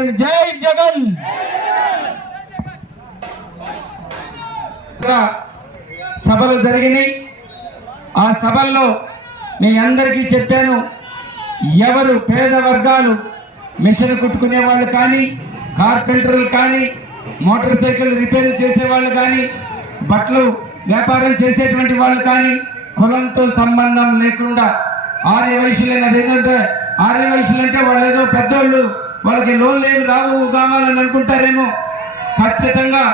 గారిని. జై జగన్. సభలు జరిగినాయి. ఆ సభల్లో మీ అందరికీ చెప్పాను, ఎవరు పేద వర్గాలు మిషన్ కుట్టుకునే వాళ్ళు కానీ, కార్పెంటర్లు కానీ, మోటార్ సైకిల్ రిపేర్లు చేసేవాళ్ళు కానీ, బట్టలు వ్యాపారం చేసేటువంటి వాళ్ళు కానీ, కులంతో సంబంధం లేకుండా ఆర్య వైశ్యులైన, అదేంటంటే ఆర్య వైశ్యులు అంటే వాళ్ళు ఏదో పెద్దోళ్ళు, వాళ్ళకి లోన్లు ఏమి రావు కావాలని అనుకుంటారేమో. ఖచ్చితంగా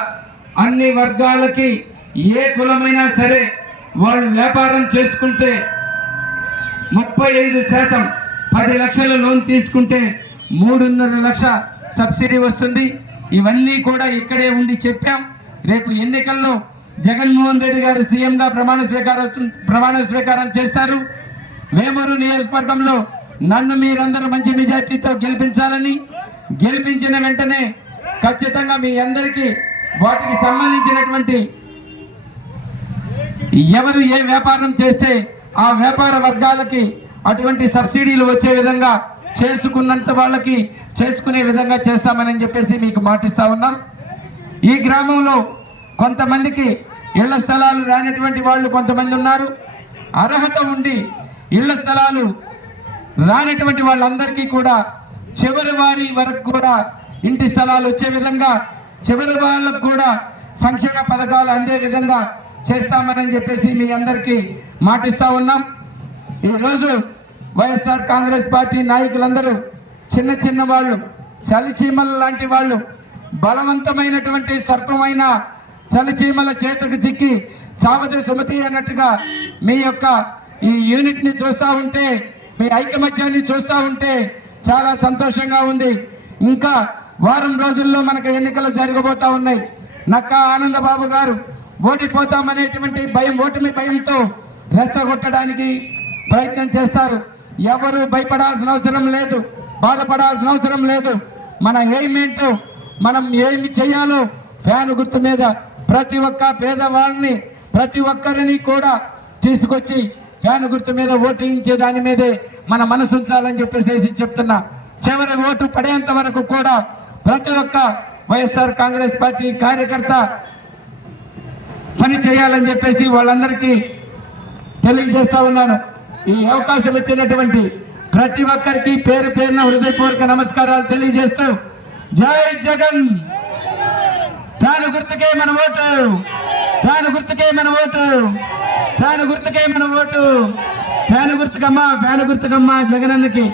అన్ని వర్గాలకి ఏ కులమైనా సరే వాళ్ళు వ్యాపారం చేసుకుంటే 35% 10 లక్షల లోన్ తీసుకుంటే 3.5 లక్ష సబ్సిడీ వస్తుంది. ఇవన్నీ కూడా ఇక్కడే ఉండి చెప్పాం. రేపు ఎన్నికల్లో జగన్మోహన్ రెడ్డి గారు సీఎంగా ప్రమాణ స్వీకారం చేస్తారు. వేమూరు నియోజకవర్గంలో నన్ను మీరందరూ మంచి మెజార్టీతో గెలిపించాలని, గెలిపించిన వెంటనే ఖచ్చితంగా మీ అందరికీ వాటికి సంబంధించినటువంటి ఎవరు ఏ వ్యాపారం చేస్తే ఆ వ్యాపార వర్గాలకి అటువంటి సబ్సిడీలు వచ్చే విధంగా, చేసుకున్నంత వాళ్ళకి చేసుకునే విధంగా చేస్తామని చెప్పేసి మీకు మాటిస్తా ఉన్నాం. ఈ గ్రామంలో కొంతమందికి ఇళ్ల స్థలాలు రానటువంటి వాళ్ళు కొంతమంది ఉన్నారు. అర్హత ఉండి ఇళ్ల స్థలాలు రానటువంటి వాళ్ళందరికీ కూడా చివరి వారి వరకు కూడా ఇంటి స్థలాలు వచ్చే విధంగా, చివరి వాళ్ళకు కూడా సంక్షేమ పథకాలు అందే విధంగా చేస్తామని చెప్పేసి మీ అందరికీ మాటిస్తా ఉన్నాం. ఈరోజు వైఎస్ఆర్ కాంగ్రెస్ పార్టీ నాయకులందరూ చిన్న చిన్న వాళ్ళు, చలిచీమల లాంటి వాళ్ళు, బలవంతమైనటువంటి సర్పమైన చలిచీమల చేతుకు చిక్కి చావదే సుమతి అన్నట్టుగా మీ యొక్క ఈ యూనిట్ని చూస్తూ ఉంటే, మీ ఐకమత్యాన్ని చూస్తూ ఉంటే చాలా సంతోషంగా ఉంది. ఇంకా వారం రోజుల్లో మనకు ఎన్నికలు జరగబోతా ఉన్నాయి. నక్కా ఆనందబాబు గారు ఓడిపోతామనేటువంటి భయం, ఓటమి భయంతో రెచ్చగొట్టడానికి ప్రయత్నం చేస్తారు. ఎవరు భయపడాల్సిన అవసరం లేదు, బాధపడాల్సిన అవసరం లేదు. మన ఎయిమ్ ఏంటో, మనం ఏమి చేయాలో ఫ్యాన్ గుర్తు మీద ప్రతి ఒక్క పేదవాళ్ళని, ప్రతి ఒక్కరిని కూడా తీసుకొచ్చి ఫ్యాన్ గుర్తు మీద ఓటించే దాని మీదే మన మనసు ఉంచాలని చెప్పేసి చెప్తున్నా. చివరి ఓటు పడేంత వరకు కూడా ప్రతి ఒక్క వైఎస్ఆర్ కాంగ్రెస్ పార్టీ కార్యకర్త పని చేయాలని చెప్పేసి వాళ్ళందరికీ తెలియజేస్తా ఉన్నాను. ఈ అవకాశం ఇచ్చినటువంటి ప్రతి ఒక్కరికి పేరు పేరున హృదయపూర్వక నమస్కారాలు తెలియజేస్తూ, జై జగన్. తాను గుర్తుకే మన ఓటు, తాను గుర్తుకే మన ఓటు, తాను గుర్తుకే మన ఓటు. ఫ్యాను గుర్తుకమ్మా, ఫ్యాను గుర్తుకమ్మా జగనన్నకి.